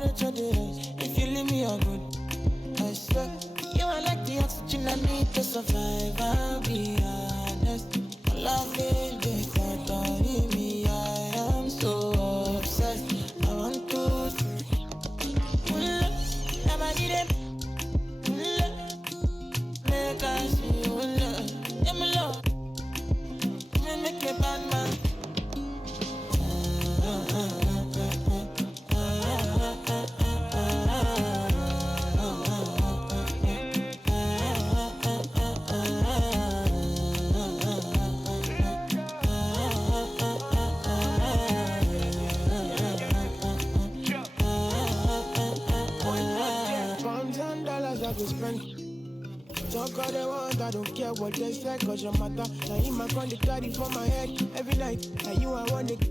If you leave me, I'm good. I swear, you are like the oxygen I need to survive. I'll be honest. Loving the thought of me, I am so obsessed. I want to never need it. Make us see love. Yeah, my love. Make me bad man. Talk all they want, I don't care what they say, cause your matter. Now you my con, they carry for my head every night. Now you I want it.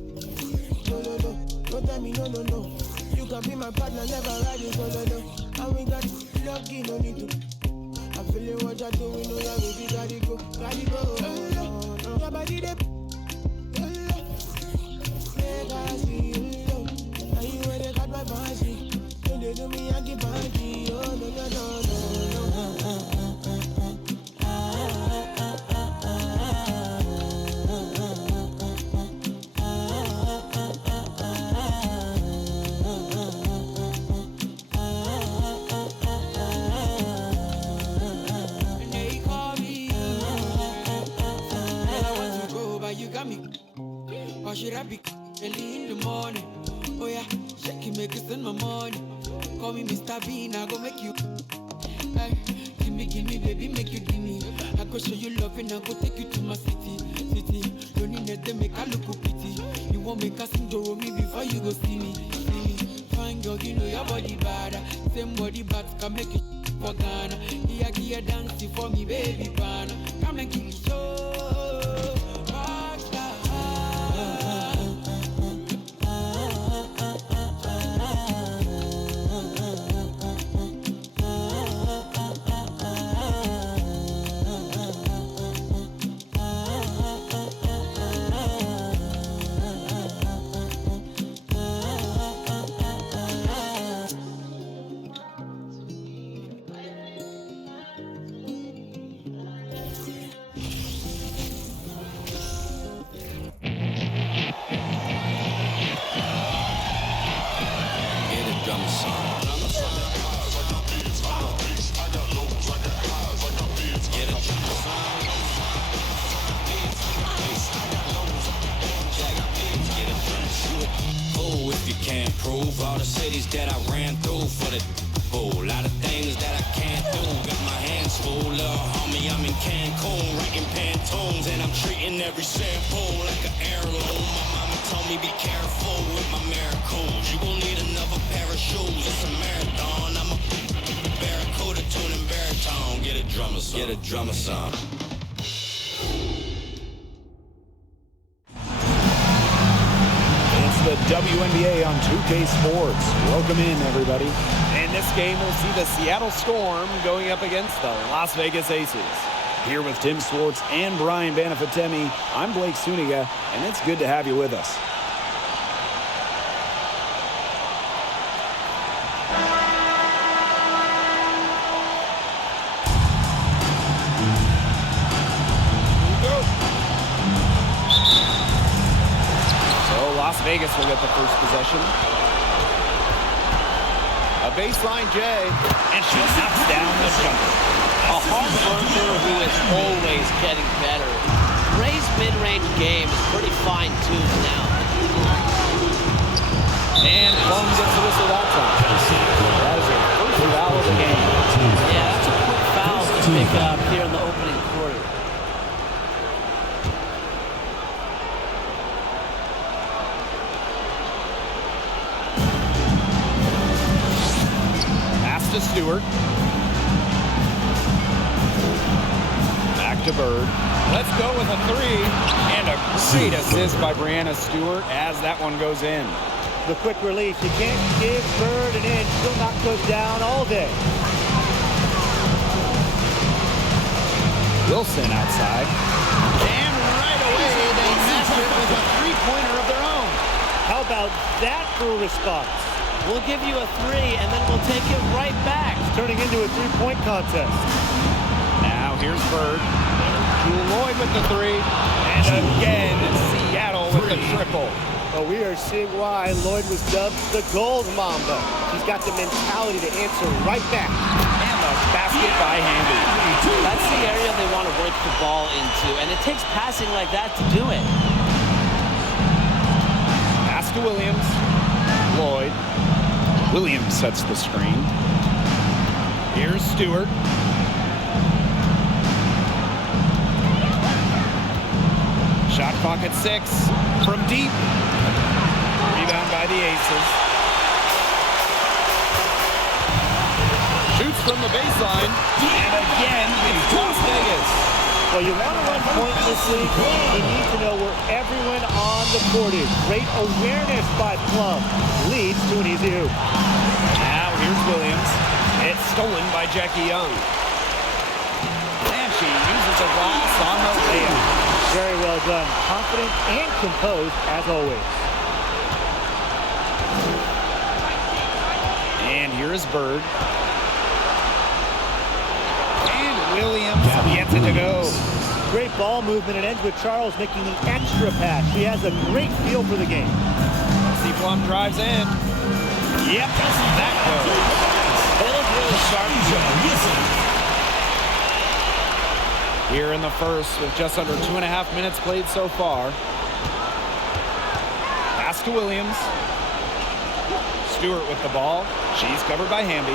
No, no, no, don't tell me no, no, no. You can be my partner, never ride it solo, no. And we got lucky, no need to. I'm feeling what you're doing, no, yeah, baby, gotta go, gotta go. Your body, they make I see you. Now you where they got my fancy. When they do me, I get banky. Oh, no, no, no, no. Why should I be early in the morning? Oh yeah, shake it, make it spend my money. Call me Mr. Bean, I go make you. Ay, gimme, baby, make you gimme. I go show you love and I go take you to my city. Don't need to make a look pity. You won't make us sing me before you go see me. Fine girl, you know your body bad. Same body bad can make you for Ghana. Here, dancing for me, baby, pana. Come and give me show. All the cities that I ran through for the whole lot of things that I can't do. Got my hands full, little homie, I'm in Cancun, writing Pantones, and I'm treating every sample like an heirloom. My mama told me be careful with my miracles. You gon' need another pair of shoes. It's a marathon. I'm a barracuda tuning baritone. Get a drummer song. Get a drummer song. The WNBA on 2K Sports. Welcome in, everybody. In this game, we'll see the Seattle Storm going up against the Las Vegas Aces. Here with Tim Swartz and Brian Banafitemi, I'm Blake Suniga, and it's good to have you with us. Las Vegas will get the first possession. A baseline J, and she knocks down the jumper. A hard worker who is always getting better. Ray's mid-range game is pretty fine-tuned now. And Plum gets the whistle that time. That is her first foul of the game. Yeah, that's a quick foul to pick up here in the opening quarter. To Stewart. Back to Bird. Let's go with a three. And a great assist by Breanna Stewart as that one goes in. The quick release. You can't give Bird an inch. She'll knock those down all day. Wilson outside. And right away they match it with a three-pointer of their own. How about that for a response? We'll give you a 3, and then we'll take it right back. It's turning into a three-point contest. Now here's Bird. Jewel Lloyd with the 3. And again, Seattle with the triple. Well, we are seeing why Lloyd was dubbed the Gold Mamba. She's got the mentality to answer right back. And the basket by Hamby. That's the area they want to work the ball into, and it takes passing like that to do it. Pass to Williams. Lloyd. Williams sets the screen. Here's Stewart. Shot clock at 6 from deep. Rebound by the Aces. Shoots from the baseline. And again, it's Las Vegas. Well, you want to run point in this league, you need to know where everyone on the court is. Great awareness by Plum. Leads to an easy hoop. Now here's Williams. It's stolen by Jackie Young. And she uses a glass on the layup. Very well done. Confident and composed as always. And here is Bird. And Williams gets it to go. Great ball movement. It ends with Charles making the extra pass. She has a great feel for the game. See Plum drives in. Yep, that goes. They look really sharp. Here in the first with just under 2.5 minutes played so far. Pass to Williams. Stewart with the ball. She's covered by Hamby.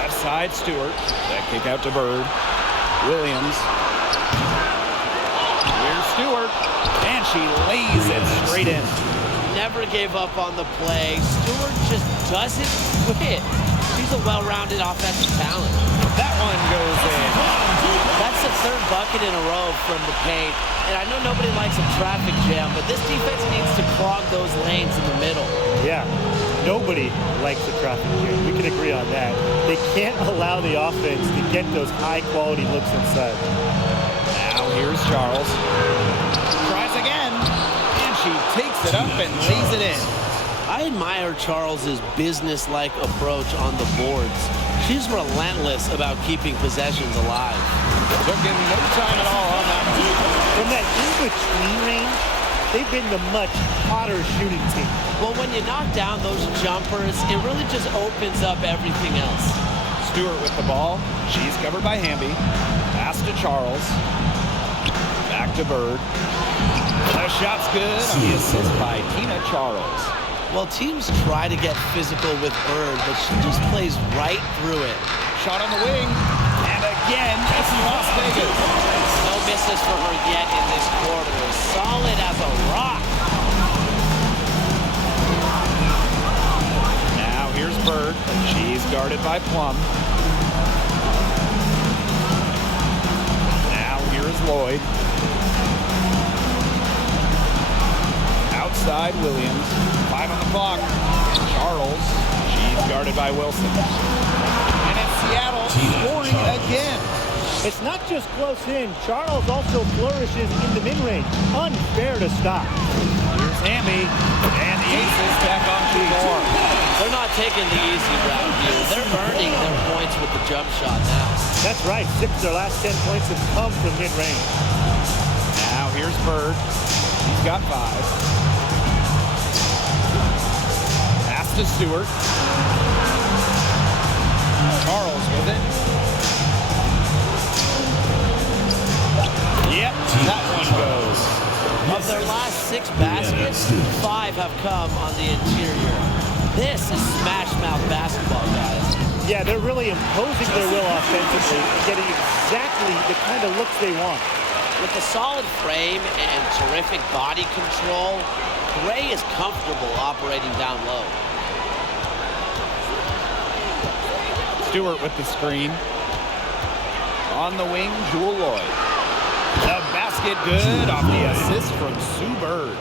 Left side, Stewart. That kick out to Bird. Williams. Here's Stewart. And she lays it straight in. Never gave up on the play. Stewart just doesn't quit. She's a well-rounded offensive talent. That one goes in. That's the 3rd bucket in a row from the paint. And I know nobody likes a traffic jam, but this defense needs to clog those lanes in the middle. Yeah, nobody likes the traffic jam. We can agree on that. They can't allow the offense to get those high-quality looks inside. Now here's Charles. Tries again. And she takes it up and lays it in. I admire Charles's business-like approach on the boards. She's relentless about keeping possessions alive. Took him no time at all on that one. From that in-between range, they've been the much hotter shooting team. Well, when you knock down those jumpers, it really just opens up everything else. Stewart with the ball. She's covered by Hamby. Pass to Charles. Back to Bird. The shot's good on the assist by Tina Charles. Well, teams try to get physical with Bird, but she just plays right through it. Shot on the wing. And again, it's Las Vegas. No misses for her yet in this quarter. Solid as a rock. Now here's Bird. She's guarded by Plum. Now here's Lloyd. Outside Williams. 5 on the clock. Charles. She's guarded by Wilson. And it's Seattle scoring again. It's not just close in. Charles also flourishes in the mid-range. Unfair to stop. Here's Hamby. And the Aces back on 2-4. They're not taking the easy route here. They're earning their points with the jump shot now. That's right. 6 of their last 10 points have come from mid-range. Now here's Bird. He's got 5. Pass to Stewart. Charles with it. Yep, that one goes. Of their last 6 baskets, 5 have come on the interior. This is smash mouth basketball, guys. Yeah, they're really imposing their will offensively, getting exactly the kind of looks they want. With a solid frame and terrific body control, Gray is comfortable operating down low. Stewart with the screen. On the wing, Jewel Lloyd. The basket good off the assist from Sue Bird.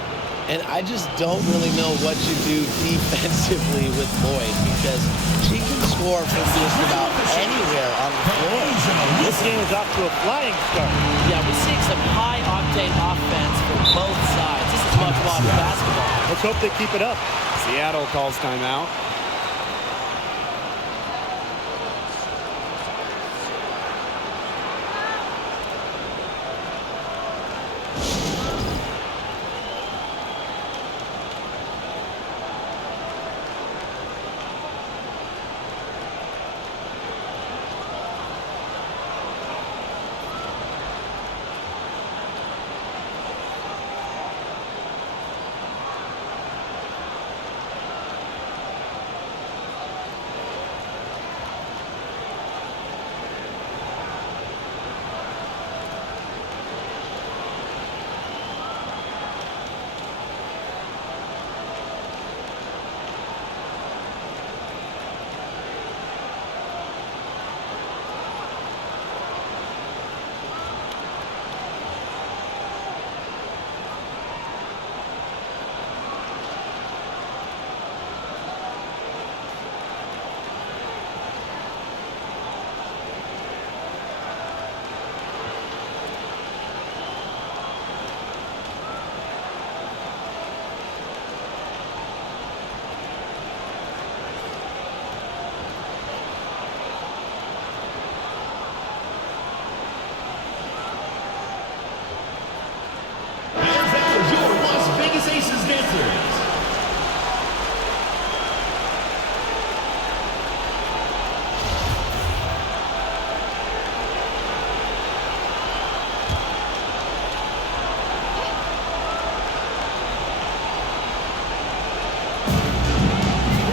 And I just don't really know what you do defensively with Lloyd because she can score from just about anywhere on the floor. This game is off to a flying start. Yeah, we're seeing some high-octane offense from both sides. This is much-watched basketball. hope they keep it up. Seattle calls timeout.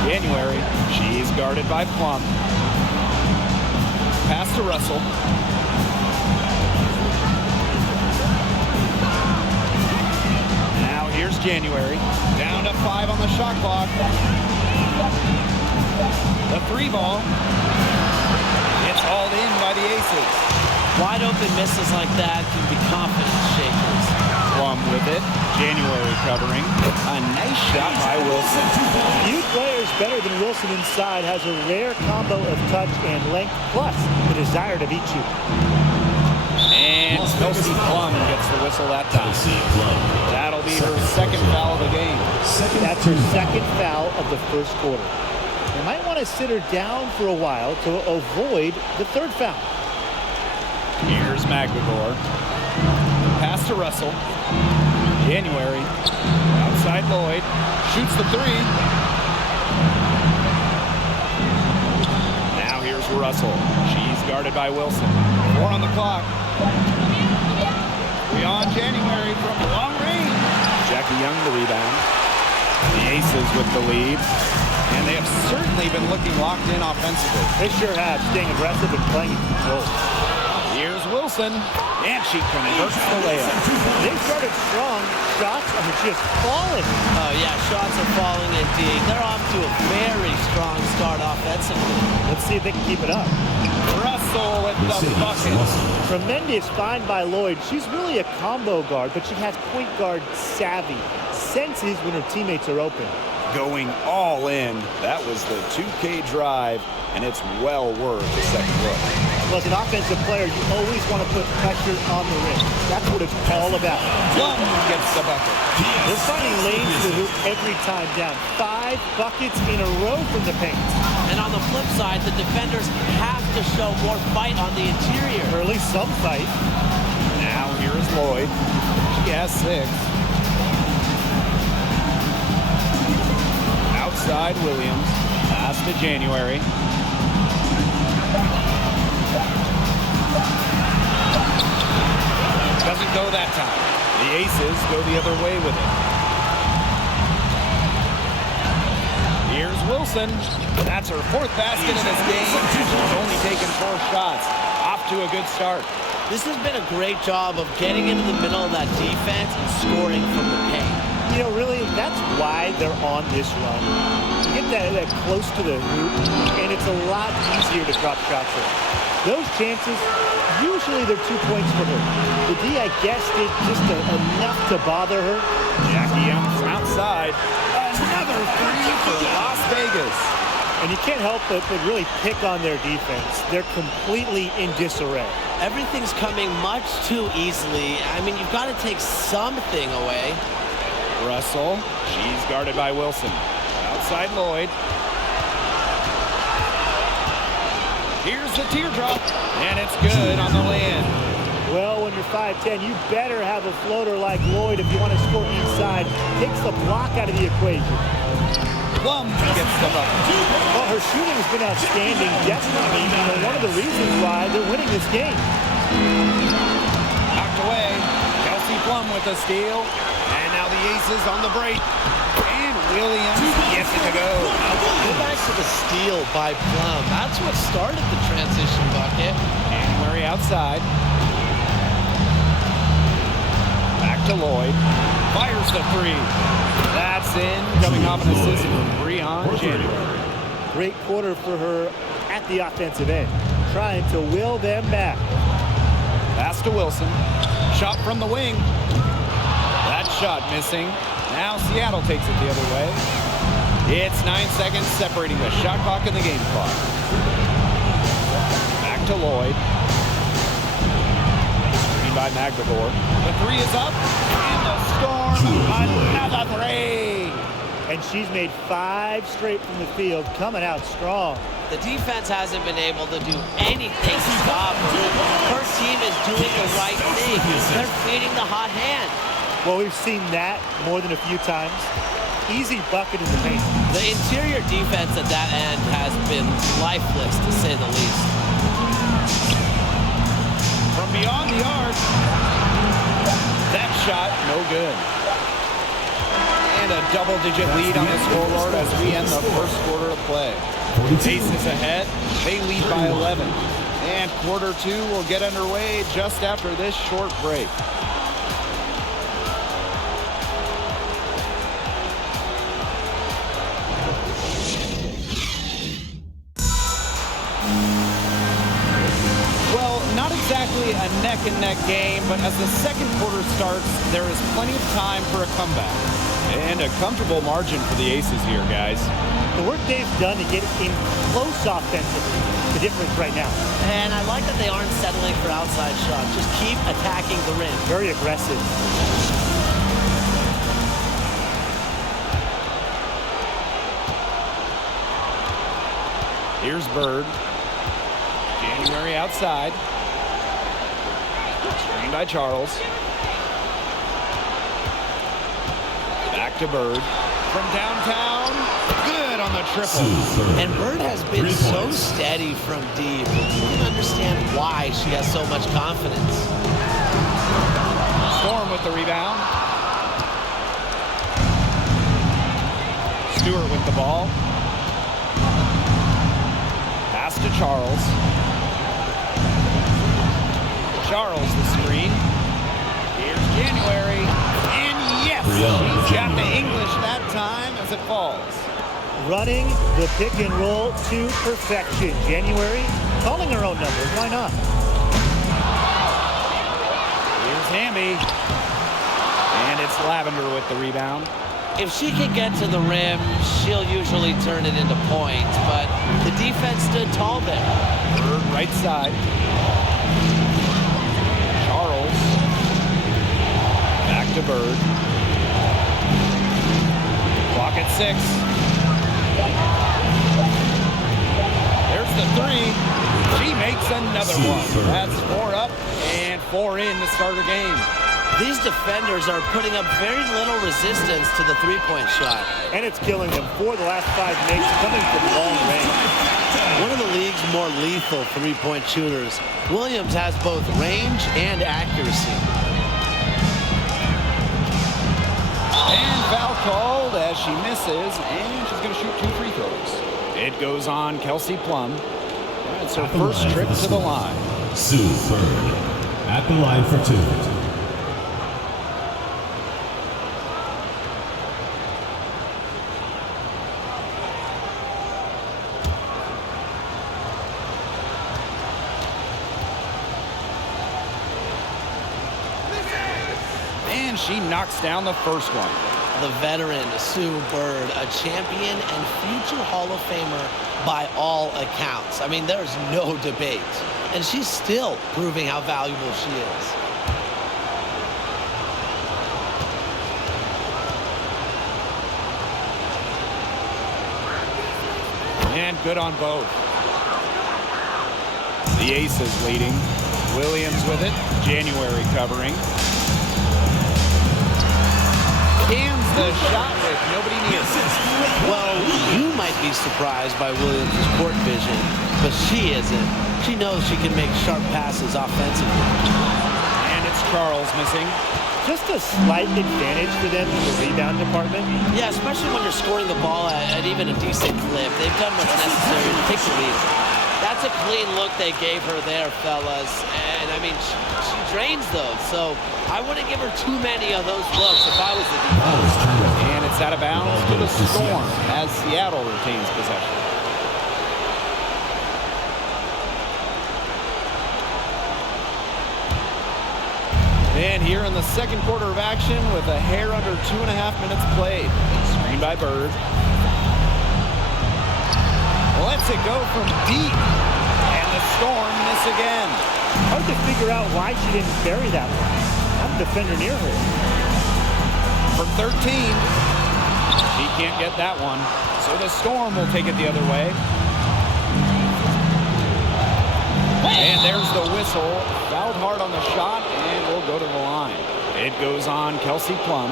January. She's guarded by Plum. Pass to Russell. Now here's January. Down to 5 on the shot clock. The 3 ball. It's hauled in by the Aces. Wide open misses like that can be confidence shakers. Plum with it. January covering. A nice shot by Wilson. Few players better than Wilson inside has a rare combo of touch and length, plus the desire to beat you. And Kelsey Plum gets the whistle that time. That'll be her second foul of the game. That's her second foul of the first quarter. You might want to sit her down for a while to avoid the third foul. Here's Magdagor. Pass to Russell. January. Outside Lloyd. Shoots the 3. Now here's Russell. She's guarded by Wilson. 4 on the clock. Beyond January from long range. Jackie Young the rebound. The Aces with the lead. And they have certainly been looking locked in offensively. They sure have, staying aggressive and playing control. Here's Wilson, and she converts the layup. They started strong. Shots, just falling. Oh, yeah, shots are falling indeed. They're off to a very strong start offensively. Let's see if they can keep it up. Russell with the bucket. Tremendous find by Lloyd. She's really a combo guard, but she has point guard savvy. Senses when her teammates are open. Going all in. That was the 2K drive, and it's well worth the second look. Well, as an offensive player, you always want to put pressure on the rim. That's what it's all about. Plum gets the bucket. They're finding lanes to the hoop every time down. 5 buckets in a row from the paint. And on the flip side, the defenders have to show more fight on the interior. Or at least some fight. Now here is Lloyd. She has 6. Outside Williams. Pass to January. Doesn't go that time. The Aces go the other way with it. Here's Wilson. That's her 4th basket of this game. She's only taken 4 shots. Off to a good start. This has been a great job of getting into the middle of that defense and scoring from the paint. You know, really, that's why they're on this run. You get that close to the hoop, and it's a lot easier to drop shots in. Those chances, usually they're 2 points for her. The D, I guess, did just enough to bother her. Jackie Young from outside. Another 3 for Las Vegas. And you can't help but really pick on their defense. They're completely in disarray. Everything's coming much too easily. I mean, you've got to take something away. Russell. She's guarded by Wilson. Outside Lloyd. Here's the teardrop, and it's good on the land. Well, when you're 5'10", you better have a floater like Lloyd if you want to score inside. Takes the block out of the equation. Plum gets the bucket. Well, her shooting has been outstanding. Definitely, one of the reasons why they're winning this game. Knocked away. Kelsey Plum with a steal. And now the Aces on the break. And Williams gets it to go. Go back to the steal by Plum. That's what started the transition bucket. January outside. Back to Lloyd. Fires the three. That's in. Coming off an assist from Breanna January. Great quarter for her at the offensive end. Trying to will them back. Pass to Wilson. Shot from the wing. That shot missing. Now Seattle takes it the other way. It's 9 seconds separating the shot clock and the game clock. Back to Lloyd. Screen by Magdavor. The three is up. And the Storm, another three. And she's made 5 straight from the field, coming out strong. The defense hasn't been able to do anything to stop her. Her team is doing the right thing. They're feeding the hot hand. Well, we've seen that more than a few times. Easy bucket in the paint. The interior defense at that end has been lifeless, to say the least. From beyond the arc. That shot, no good. And a double-digit lead on the scoreboard as we end the first quarter of play. Aces ahead. They lead by 11. And quarter 2 will get underway just after this short break. Exactly a neck-and-neck game, but as the second quarter starts, there is plenty of time for a comeback. And a comfortable margin for the Aces here, guys. The work they've done to get in close offensively, the difference right now. And I like that they aren't settling for outside shots. Just keep attacking the rim. Very aggressive. Here's Bird. January outside. Screen by Charles. Back to Bird. From downtown. Good on the triple. And Bird has been so steady from deep. You can understand why she has so much confidence. Storm with the rebound. Stewart with the ball. Pass to Charles. Charles the screen. Here's January. And yes, she's got the English that time as it falls. Running the pick and roll to perfection. January calling her own numbers. Why not? Here's Hamby. And it's Lavender with the rebound. If she can get to the rim, she'll usually turn it into points, but the defense stood tall there. Bird right side. Charles. Back to Bird. Clock at 6. There's the three. She makes another one. That's 4 up and 4 in to start her game. These defenders are putting up very little resistance to the three-point shot. And it's killing them. 4 of the last 5 makes coming from long range. One of the league's more lethal three-point shooters. Williams has both range and accuracy. And foul called as she misses, and she's going to shoot 2 free throws. It goes on Kelsey Plum. It's her first trip to the line. Sue Bird at the line for 2. And she knocks down the first one. The veteran, Sue Bird, a champion and future Hall of Famer by all accounts. I mean, there's no debate. And she's still proving how valuable she is. And good on both. The Aces leading. Williams with it. January covering. Cans the shot with nobody near. Well, you might be surprised by Williams' court vision, but she isn't. She knows she can make sharp passes offensively. And it's Charles missing. Just a slight advantage for them in the rebound department. Yeah, especially when you're scoring the ball at even a decent clip. They've done what's necessary to take the lead. That's a clean look they gave her there, fellas. And, I mean, she drains those. So I wouldn't give her too many of those looks if I was the defense. And it's out of bounds to the Storm as Seattle retains possession. And here in the second quarter of action with a hair under 2.5 minutes played. Screen by Bird. Lets it go from deep. And the Storm miss again. Hard to figure out why she didn't bury that one. Not a defender near her. From 13. She can't get that one. So the Storm will take it the other way. And there's the whistle. Fouled hard on the shot and will go to the line. It goes on Kelsey Plum.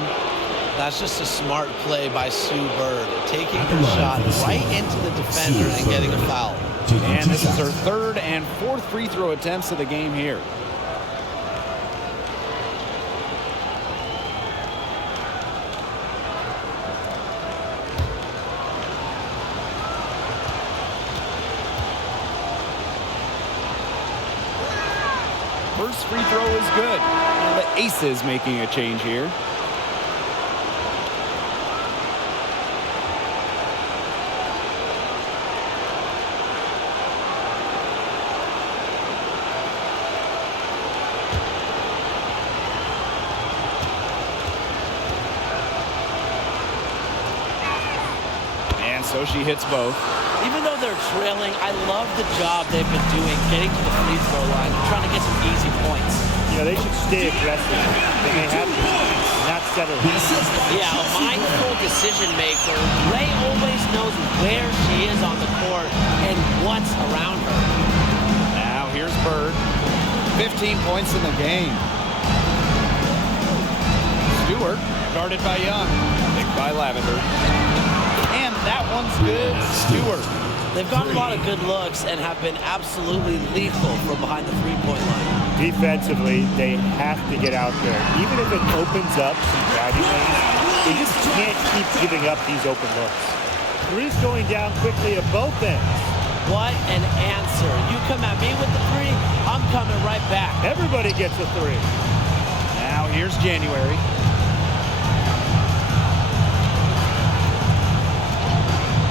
That's just a smart play by Sue Bird, taking her shot right into the defender and getting a foul. And this is her third and fourth free throw attempts of the game here. First free throw is good. Now the Aces making a change here. And so she hits both. Even though they're trailing, I love the job they've been doing getting to the free throw line, trying to get some easy points. You know, they should stay aggressive. They may have to, not settle. Yeah, a mindful decision maker. Ray always knows where she is on the court and what's around her. Now here's Bird. 15 points in the game. Stewart, guarded by Young. Picked by Lavender. And that one's good. Stewart. They've gotten a lot of good looks and have been absolutely lethal from behind the three-point line. Defensively, they have to get out there. Even if it opens up some driving lanes, they just can't keep giving up these open looks. Three's going down quickly at both ends. What an answer. You come at me with the three, I'm coming right back. Everybody gets a three. Now here's January.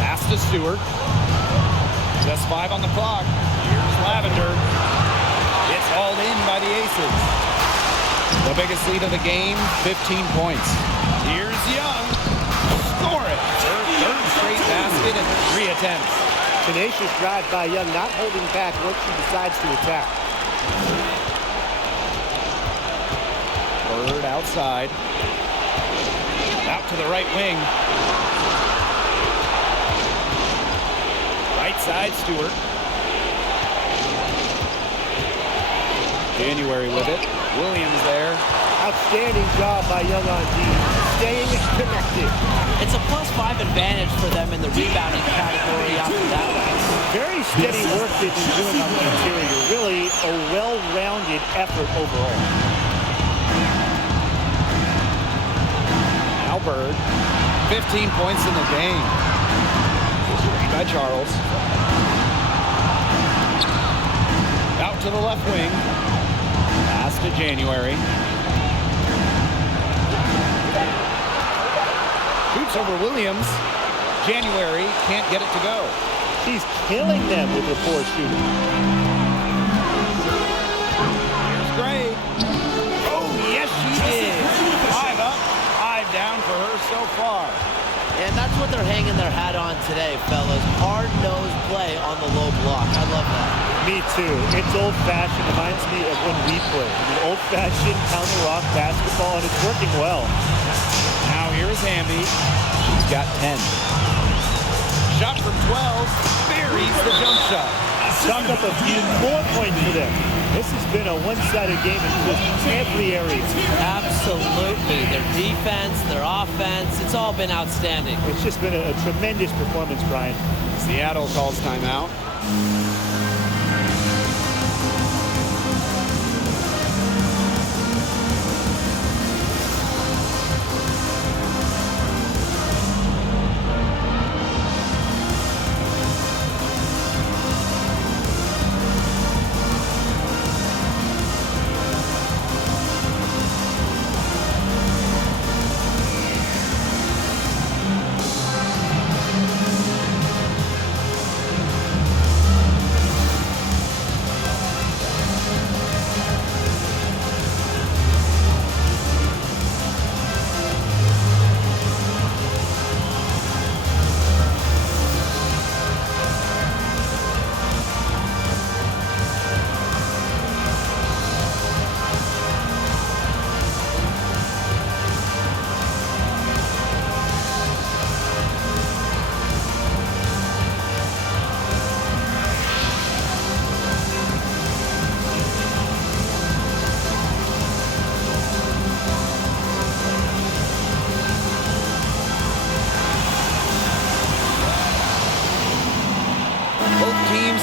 Pass to Stewart. Just 5 on the clock. Here's Lavender. It's hauled in by the Aces. The biggest lead of the game, 15 points. Here's Young. Score it. Her third straight basket in 3 attempts. Tenacious drive by Young, not holding back once she decides to attack. Bird outside. Out to the right wing. Right side, Stewart. January with it. Williams there. Outstanding job by Young on D. Staying connected. It's a +5 advantage for them in the rebounding category after that one. Very steady work they've been doing on the interior. Really a well-rounded effort overall. Now Bird. 15 points in the game. Screen by Charles. Out to the left wing. Pass to January. Shoots over Williams. January can't get it to go. She's killing them with her poor shooting. Here's Gray. Oh, yes, she did. 5 up, 5 down for her so far. And that's what they're hanging their hat on today, fellas. Hard-nosed play on the low block. I love that. Me too. It's old-fashioned. Reminds me of when we played. Old-fashioned counter-off basketball, and it's working well. Now here's Hamby. She's got 10. Shot from 12. buries the jump shot. Chalk up a few more points for them. This has been a one-sided game in just every area. Absolutely. Their defense, their offense, it's all been outstanding. It's just been a tremendous performance, Brian. Seattle calls timeout.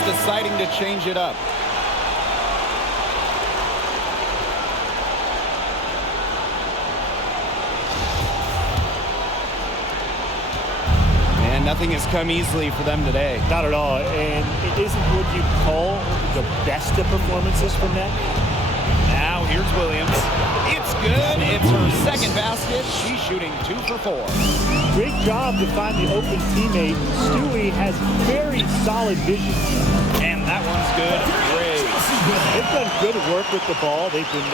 Deciding to change it up. And nothing has come easily for them today. Not at all. And it isn't what you call the best of performances from them. Now here's Williams. It's good. It's her second basket. She's shooting 2 for 4. Great job to find the open teammate. Stewie has very solid vision. And that one's good. Great. They've done good work with the ball. They've been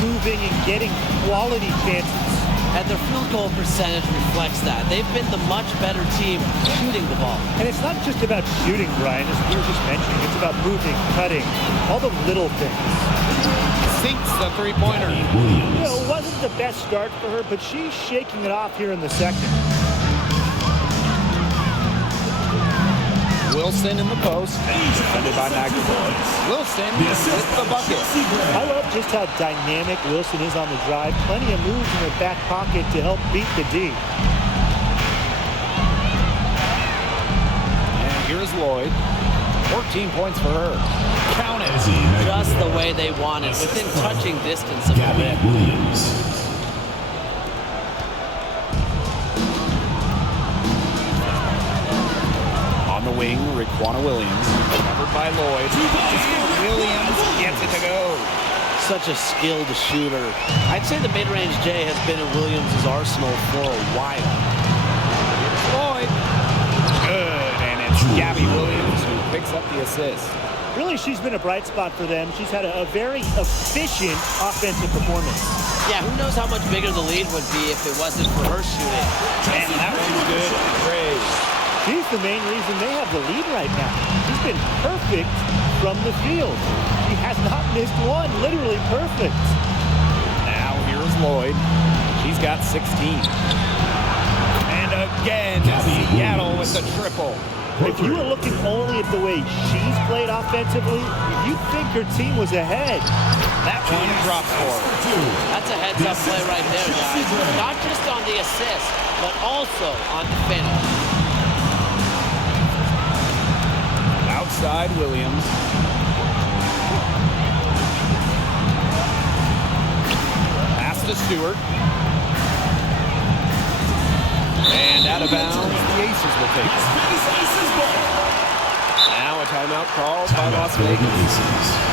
moving and getting quality chances. And their field goal percentage reflects that. They've been the much better team shooting the ball. And it's not just about shooting, Brian, as we were just mentioning. It's about moving, cutting, all the little things. Sinks the three-pointer. You know, it wasn't the best start for her, but she's shaking it off here in the second. Wilson in the post. Defended by McAvoy. Wilson with the bucket. I love just how dynamic Wilson is on the drive. Plenty of moves in her back pocket to help beat the D. And here's Lloyd. 14 points for her. Count it. Just the way they want it, within touching distance of the rim. Williams. On the wing, Raquana Williams. Covered by Lloyd. Williams gets it to go. Such a skilled shooter. I'd say the mid-range J has been in Williams' arsenal for a while. Lloyd. Good. And it's Gabby Williams who picks up the assist. Really, she's been a bright spot for them. She's had a very efficient offensive performance. Yeah, who knows how much bigger the lead would be if it wasn't for her shooting. And that one's good. Great. She's the main reason they have the lead right now. She's been perfect from the field. She has not missed one, literally perfect. Now here's Lloyd. She's got 16. And again, Seattle with the triple. If you were looking only at the way she's played offensively, you'd think her team was ahead. That one drops for her. That's a heads-up play right there, guys. Not just on the assist, but also on the finish. Outside Williams. Pass to Stewart. And out of bounds, the Aces will take it. Now a timeout called by Las Vegas.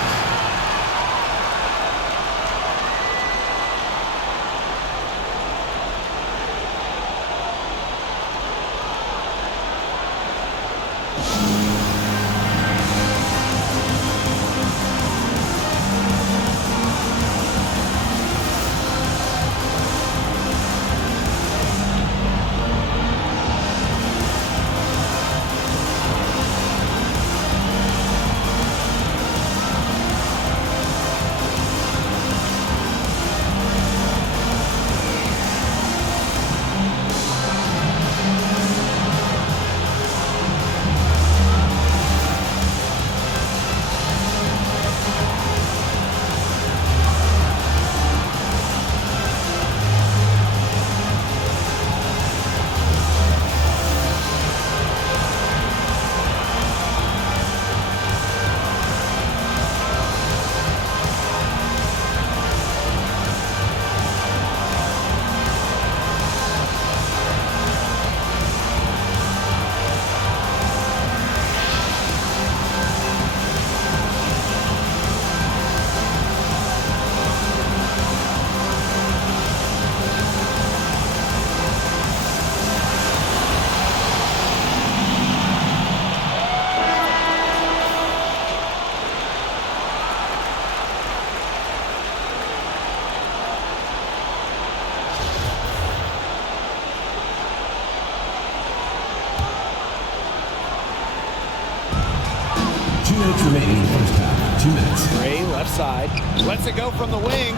minutes remaining in the first half. 2 minutes. Gray, left side. Lets it go from the wing.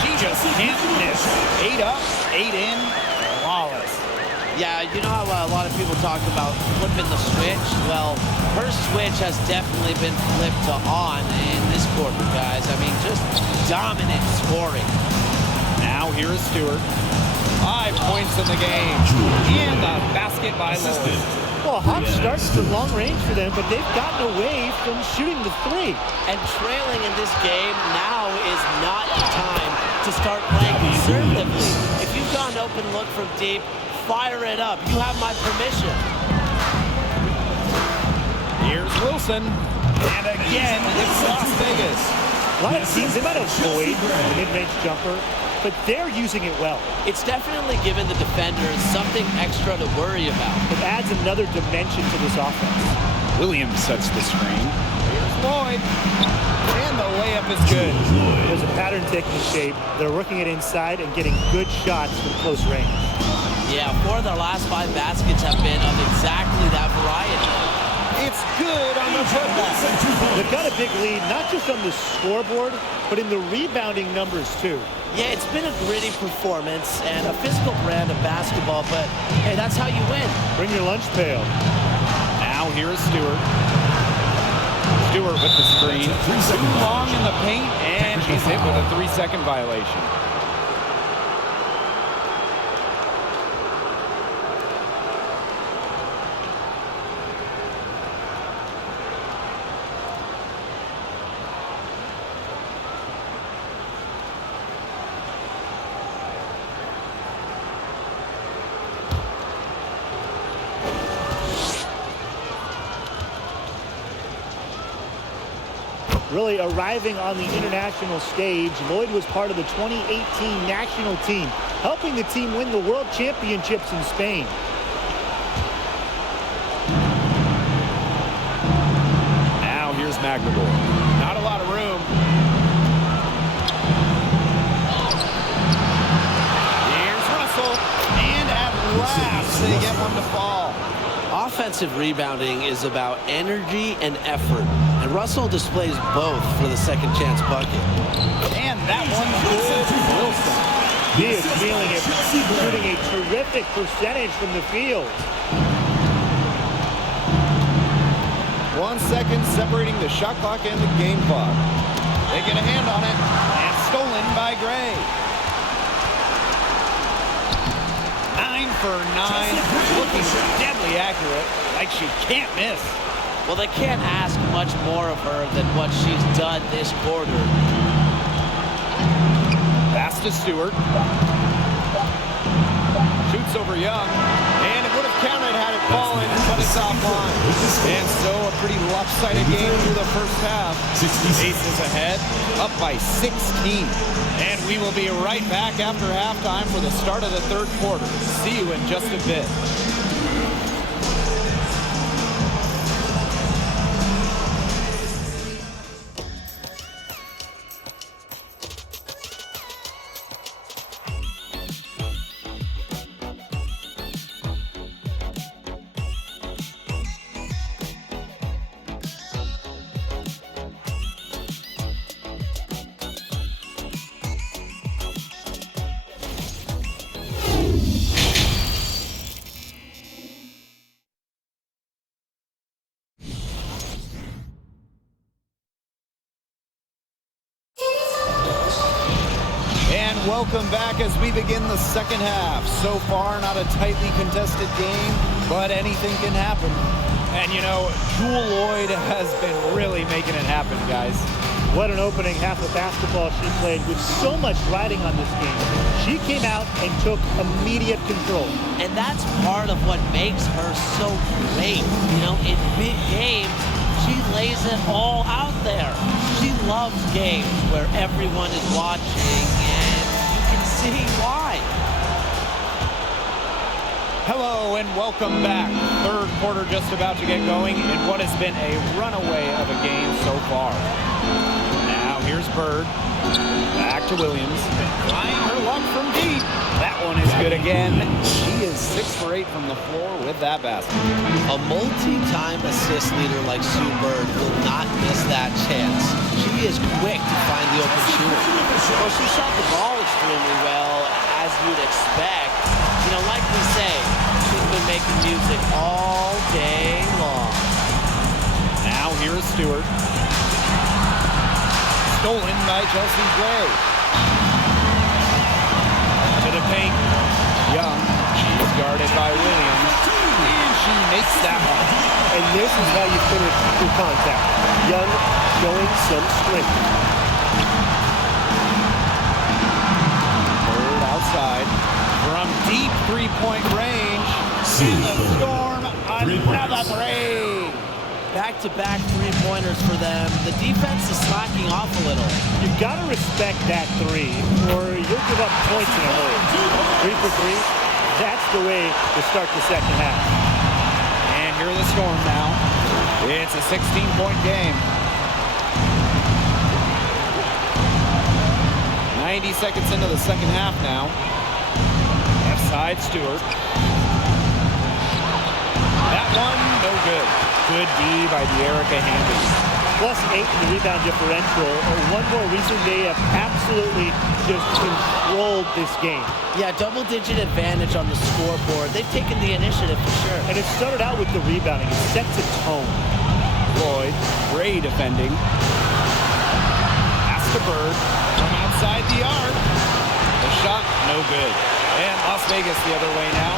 She just can't miss. 8 up, 8 in. Flawless. Yeah, you know how a lot of people talk about flipping the switch? Well, her switch has definitely been flipped to on in this quarter, guys. I mean, just dominant scoring. Now here is Stewart. 5 points in the game. And the basket by Lloyd. Well, a hot start to long range for them, but they've gotten away from shooting the three. And trailing in this game, now is not the time to start playing conservatively. If you've got an open look from deep, fire it up. You have my permission. Here's Wilson. And again, it's Las Vegas. A lot of teams, they might avoid the mid-range jumper, but they're using it well. It's definitely given the defenders something extra to worry about. It adds another dimension to this offense. Williams sets the screen. Here's Lloyd. And the layup is good. There's a pattern taking shape. They're working it inside and getting good shots from close range. Yeah, 4 of their last 5 baskets have been of exactly that variety. It's good on the putback. They've got a big lead, not just on the scoreboard, but in the rebounding numbers, too. Yeah, it's been a gritty performance and a physical brand of basketball, but hey, that's how you win. Bring your lunch pail. Now here is Stewart. Stewart with the screen. Too long in the paint, and she's hit with a 3-second violation. Really arriving on the international stage, Lloyd was part of the 2018 national team, helping the team win the World Championships in Spain. Now here's McNamara. Not a lot of room. Here's Russell. And at last, they get one to fall. Offensive rebounding is about energy and effort, and Russell displays both for the second chance bucket. And that one's good. Wilson. He is feeling it, shooting a terrific percentage from the field. 1 second separating the shot clock and the game clock. They get a hand on it, and stolen by Gray. 9 for 9, looking deadly accurate, like she can't miss. Well, they can't ask much more of her than what she's done this quarter. Pass to Stewart. Shoots over Young, and it would have counted had it fallen, but it's offline. And so a pretty lopsided game through the first half. Aces ahead, up by 16. And we will be right back after halftime for the start of the third quarter. See you in just a bit. Welcome back as we begin the second half. So far, not a tightly contested game, but anything can happen. And you know, Jewel Lloyd has been really making it happen, guys. What an opening half of basketball she played with so much riding on this game. She came out and took immediate control. And that's part of what makes her so great. You know, in big games, she lays it all out there. She loves games where everyone is watching, and you can see why. Hello and welcome back. Third quarter just about to get going in what has been a runaway of a game so far. Now here's Bird. Back to Williams. Trying her luck from deep. That one is good again. She is 6 for 8 from the floor with that basket. A multi-time assist leader like Sue Bird will not miss that chance. She is quick to find the open shooter. Well, she shot the ball extremely well, as you'd expect. You know, like we say, she's been making music all day long. Now here is Stewart. Stolen by Chelsea Gray. To the paint. Young. She's guarded by Williams. And she makes that one. And this is how you finish through contact. Young showing some strength. Bird outside. From deep three-point range. In the Storm, another three. Back-to-back three-pointers for them. The defense is slacking off a little. You've got to respect that three, or you'll give up points in a hurry. 3 for 3, that's the way to start the second half. And here are the Storm now. It's a 16-point game. 90 seconds into the second half now. Left side, Stewart. That one, no good. Good D by Dearica Hamby. +8 in the rebound differential. One more reason they have absolutely just controlled this game. Yeah, double-digit advantage on the scoreboard. They've taken the initiative for sure. And it started out with the rebounding. It sets a tone. Lloyd, Gray defending. Pass to Bird from outside the arc. The shot, no good. And Las Vegas the other way now.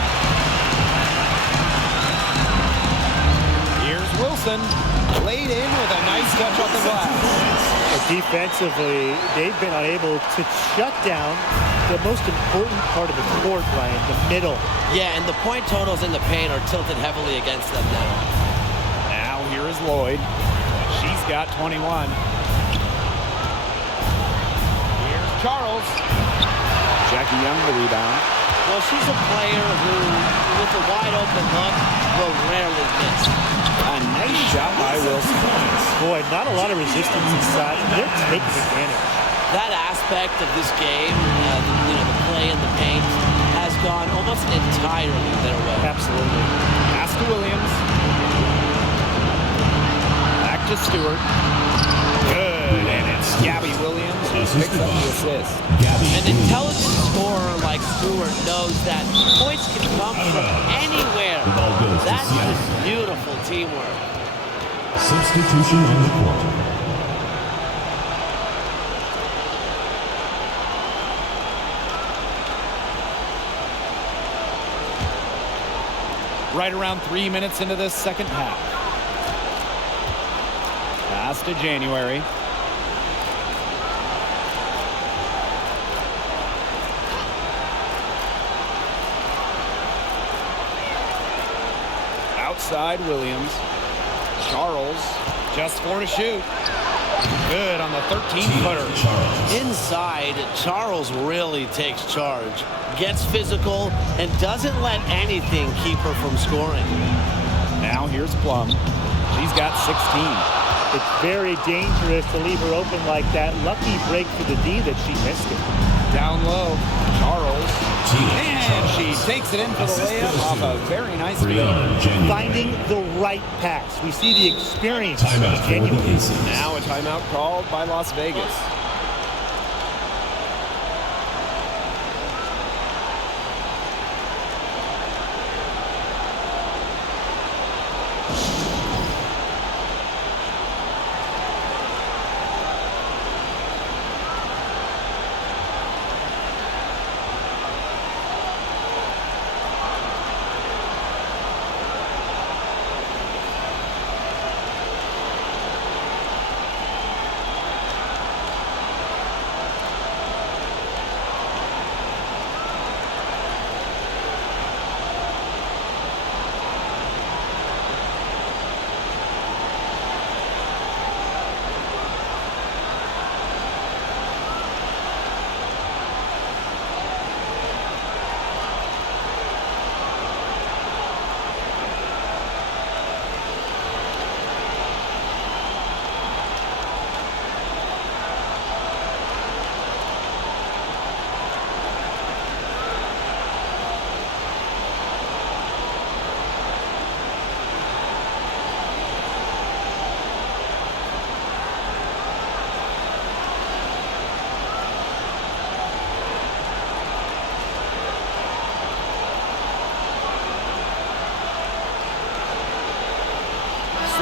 Here's Wilson. Laid in with a nice touch off the glass. But defensively, they've been unable to shut down the most important part of the court, Brian, the middle. Yeah, and the point totals in the paint are tilted heavily against them now. Now here is Lloyd. She's got 21. Here's Charles. Jackie Young the rebound. Well, she's a player who, with a wide open look, will rarely miss. A nice shot by Wilson. Boy, not a lot of resistance inside. They're taking advantage. That aspect of this game, the play in the paint, has gone almost entirely their way. Absolutely. Pass to Williams. Back to Stewart. Good, and it's Gabby Williams who picks up the assist. An intelligent scorer like Stewart knows that points can come from anywhere. That's just beautiful teamwork. Substitution on the court. Right around 3 minutes into this second half. Pass to January. Outside Williams. Charles, just 4 to shoot. Good on the 13-footer. Inside, Charles really takes charge, gets physical, and doesn't let anything keep her from scoring. Now here's Plum. She's got 16. It's very dangerous to leave her open like that. Lucky break for the D that she missed it. Down low, Charles. And she takes it in for the layup off a very nice feed. Finding the right pass. We see the experience. Timeout for the Aces. Now a timeout called by Las Vegas.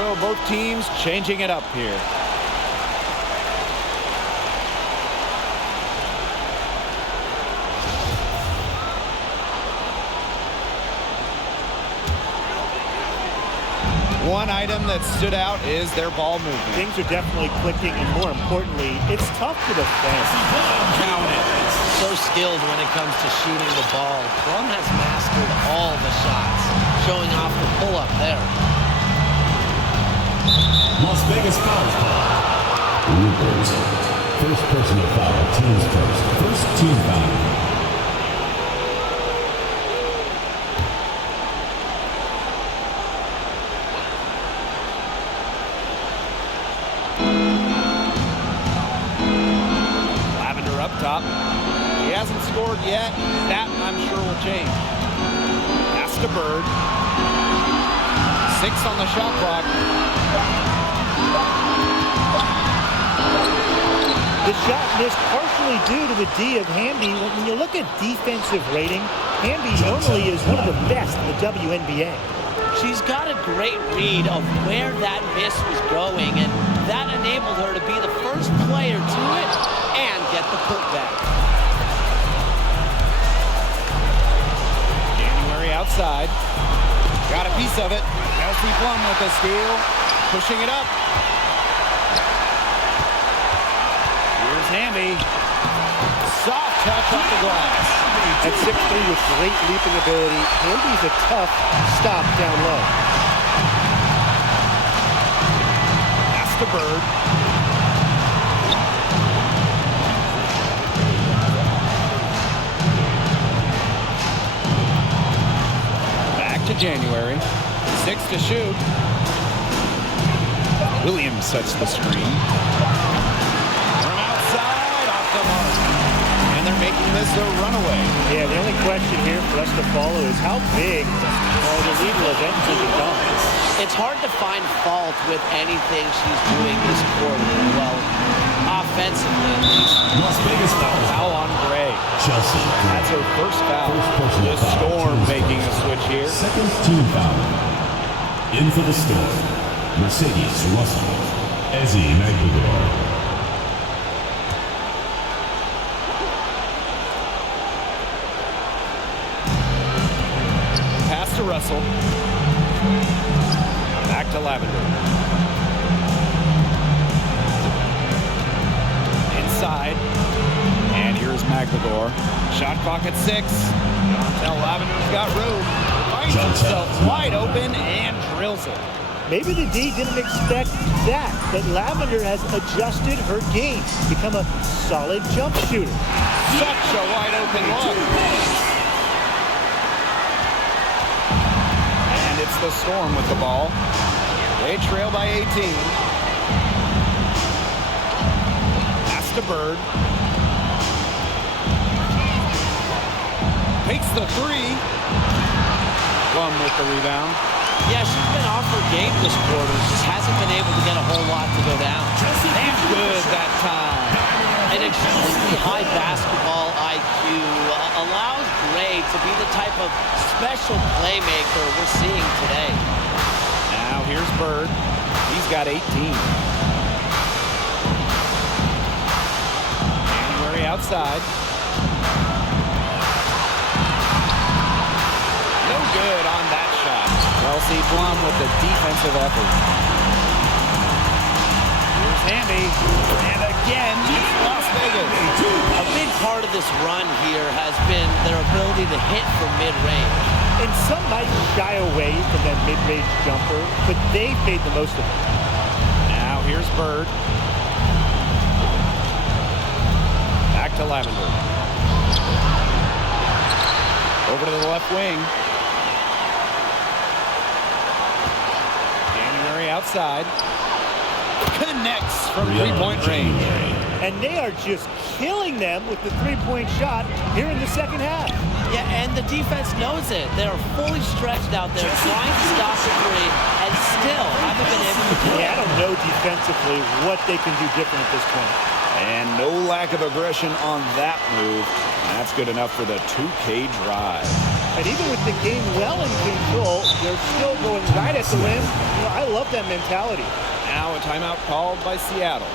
So both teams changing it up here. One item that stood out is their ball movement. Things are definitely clicking, and more importantly, it's tough to defend. Count it. So skilled when it comes to shooting the ball. Plum has mastered all the shots, showing off the pull-up there. Las Vegas fouls ball. Rupert. First personal foul. Teams first. First team foul. Top. He hasn't scored yet. That, I'm sure, will change. Pass to Bird. 6 on the shot clock. The shot missed partially due to the D of Hamby. When you look at defensive rating, Hamby normally is one of the best in the WNBA. She's got a great read of where that miss was going, and that enabled her to be the first player to it and get the putback. January outside. Got a piece of it. Kelsey Plum with the steal. Pushing it up. Here's Hamby. Soft touch off the glass. At 6'3" with great leaping ability, Hamby's a tough stop down low. Pass to Bird. Back to January. 6 to shoot. Williams sets the screen. From outside, off the mark. And they're making this a runaway. Yeah, the only question here for us to follow is how big the lead will eventually become. It's hard to find fault with anything she's doing this quarter. Well, offensively at least. Las Vegas fouls. Foul on Gray. Chelsea. That's her first foul. First personal The foul. Storm Teams making a first. switch here. Second team foul. In for the Storm. Mercedes Russell. Ezzy Magdalor. Pass to Russell. Back to Lavender. Inside. And here's Magdalor. Shot clock at 6. Now Lavender's got room. Finds himself wide open and drills it. Maybe the D didn't expect that, but Lavender has adjusted her game, become a solid jump shooter. Such a wide open look. And it's the Storm with the ball. They trail by 18. Pass to Bird. Takes the 3. Plum with the rebound. Yeah, she's been off her game this quarter. Just hasn't been able to get a whole lot to go down. And good that time. An extremely high basketball IQ allows Gray to be the type of special playmaker we're seeing today. Now here's Bird. He's got 18. January outside. No good on that shot. Kelsey Plum with the defensive effort. Here's Hamby. And again, it's Las Vegas. A big part of this run here has been their ability to hit from mid-range. And some might shy away from that mid-range jumper, but they've made the most of it. Now here's Bird. Back to Lavender. Over to the left wing. January outside. Connects from three-point range. And they are just killing them with the three-point shot here in the second half. Yeah, and the defense knows it. They're fully stretched out there, trying to stop the three, and still haven't been able to do it. Yeah, I don't know defensively what they can do different at this point. And no lack of aggression on that move. That's good enough for the 2K drive. And even with the game well in control, they're still going right at the rim. I love that mentality. Now a timeout called by Seattle.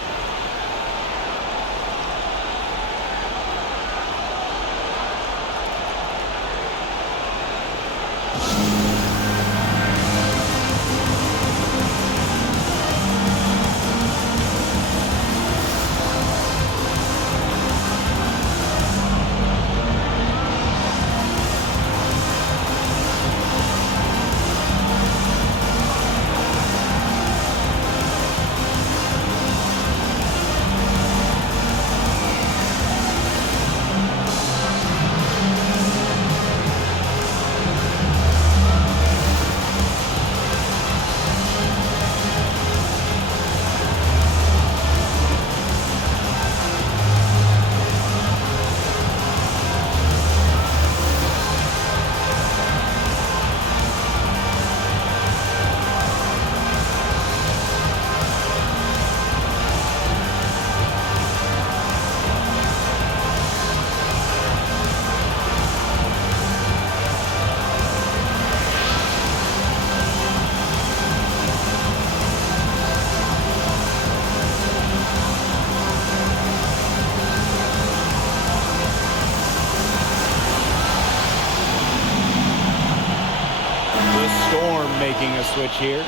Making a switch here.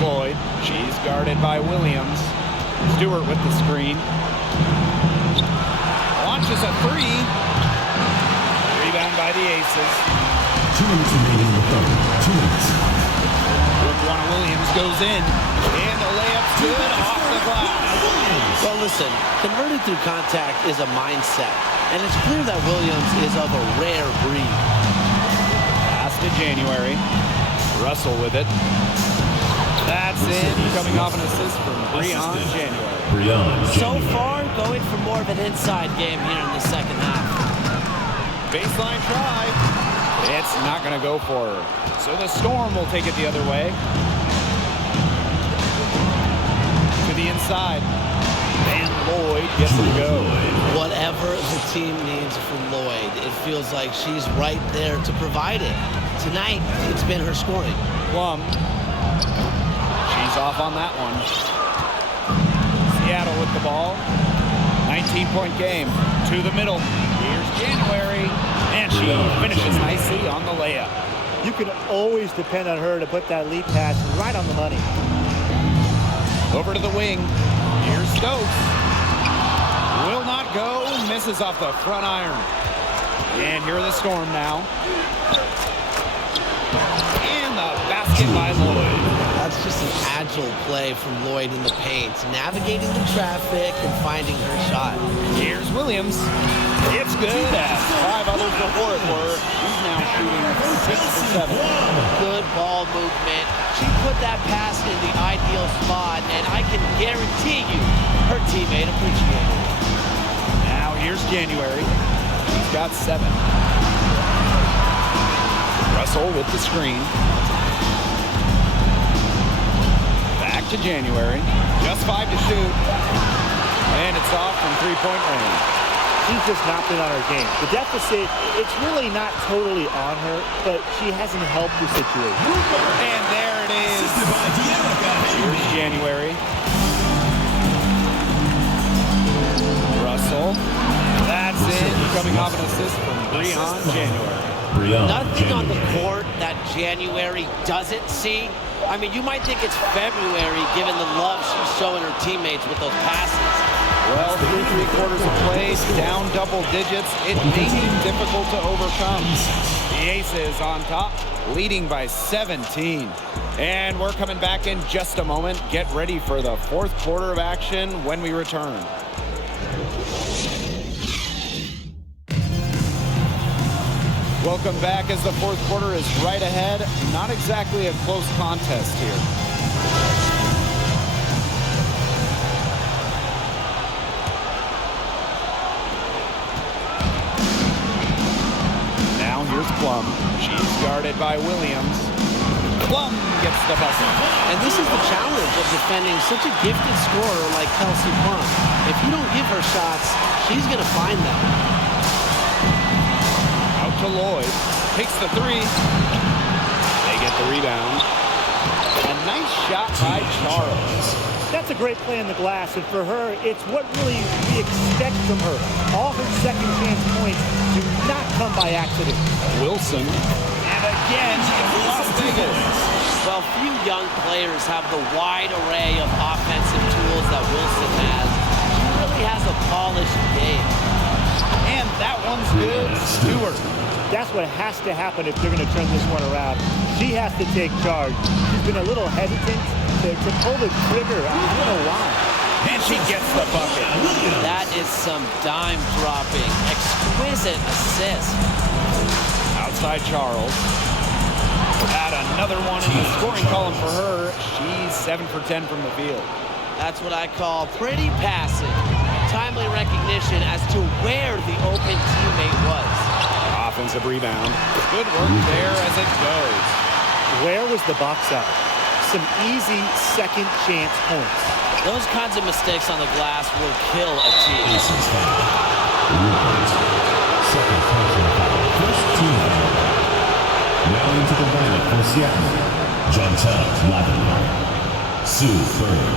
Lloyd, she's guarded by Williams. Stewart with the screen. Launches a three. Rebound by the Aces. 2 minutes remaining in the third. 2 minutes. Breanna Williams goes in. And the layup's good off the glass. Well, listen, converting through contact is a mindset. And it's clear that Williams is of a rare breed. Pass to January. Russell with it. That's in. Coming off an assist from Breanna January. So far, going for more of an inside game here in the second half. Baseline try. It's not going to go for her. So the Storm will take it the other way. To the inside. And Lloyd gets it to go. Whatever the team needs from Lloyd, it feels like she's right there to provide it. Tonight, it's been her scoring. Plum. She's off on that one. Seattle with the ball. 19-point game. To the middle. Here's January. And she finishes nicely on the layup. You can always depend on her to put that lead pass right on the money. Over to the wing. Here's Stokes. Will not go. Misses off the front iron. And here are the Storm now. And the basket by Lloyd. That's just an agile play from Lloyd in the paint, navigating the traffic and finding her shot. Here's Williams. It's good, as 5 others before it were. He's now shooting 6 for 7. Good ball movement. She put that pass in the ideal spot, and I can guarantee you her teammate appreciated it. Now here's January. He's got 7. Russell with the screen. Back to January. Just 5 to shoot. And it's off from 3-point range. She's just not been on her game. The deficit, it's really not totally on her, but she hasn't helped the situation. And there it is. Here's January. Russell. That's in. Coming off an assist from Breanna January. Nothing on the court that January doesn't see. I mean, you might think it's February given the love she's showing her teammates with those passes. Well, through 3/4 of play, down double digits, it may be difficult to overcome. The Aces on top, leading by 17. And we're coming back in just a moment. Get ready for the 4th quarter of action when we return. Welcome back as the 4th quarter is right ahead. Not exactly a close contest here. Here's Plum. She's guarded by Williams. Plum gets the bucket. And this is the challenge of defending such a gifted scorer like Kelsey Plum. If you don't give her shots, she's going to find them. Out to Lloyd. Takes the three. They get the rebound. A nice shot by Charles. That's a great play in the glass, and for her, it's what really we expect from her. All her second chance points do not come by accident. Wilson. And again, Las Vegas. Well, few young players have the wide array of offensive tools that Wilson has. She really has a polished game. And that one's good. Stewart. That's what has to happen if they're going to turn this one around. She has to take charge. She's been a little hesitant to pull the trigger. I don't know why. And she gets the bucket. That is some dime-dropping, exquisite assist. Outside Charles. Add another one in the scoring column for her. She's 7 for 10 from the field. That's what I call pretty passing. Timely recognition as to where the open teammate was. Offensive rebound. Good work there as it goes. Where was the box out? Some easy second chance points. Those kinds of mistakes on the glass will kill a team. Second personal foul. First team foul. Now into the lineup for Seattle. Jontel Lavender. Sue Bird.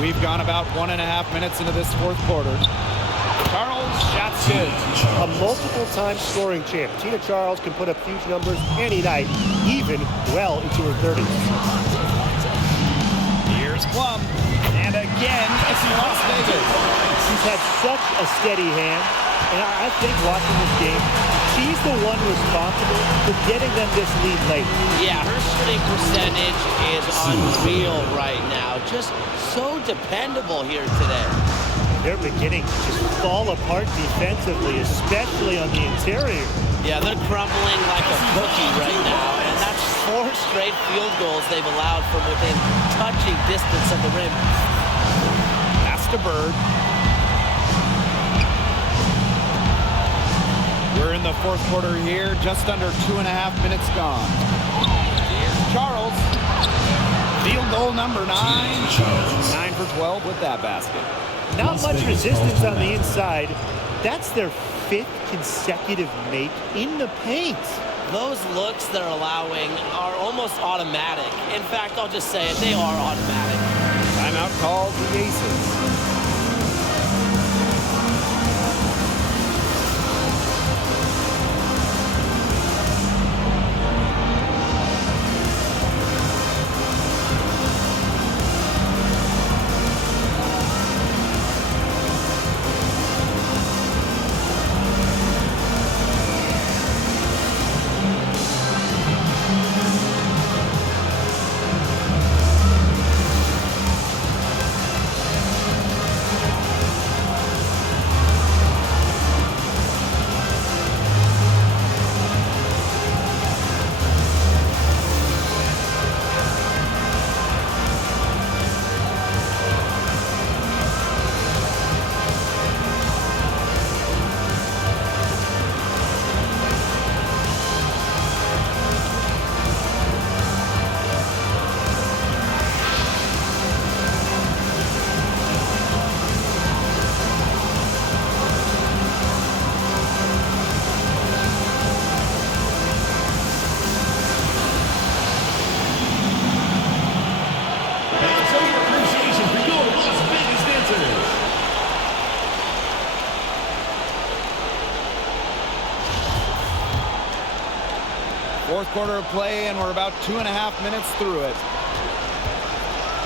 We've gone about 1.5 minutes into this fourth quarter. Charles, shot's good. A multiple-time scoring champ. Tina Charles can put up huge numbers any night, even well into her 30s. Here's Plum. And again, it's Las Vegas. She's had such a steady hand, and I think watching this game, she's the one responsible for getting them this lead late. Yeah, her shooting percentage is unreal right now. Just so dependable here today. They're beginning to just fall apart defensively, especially on the interior. Yeah, they're crumbling like a cookie right now, and that's 4 straight field goals they've allowed from within touching distance of the rim. Pass to Bird. We're in the fourth quarter here, just under 2.5 minutes gone. Here's Charles. Field goal number 9. 9 for 12 with that basket. Not much resistance on the inside. That's their 5th consecutive make in the paint. Those looks they're allowing are almost automatic. In fact, I'll just say it, they are automatic. Timeout called the Aces. Fourth quarter of play, and we're about 2.5 minutes through it.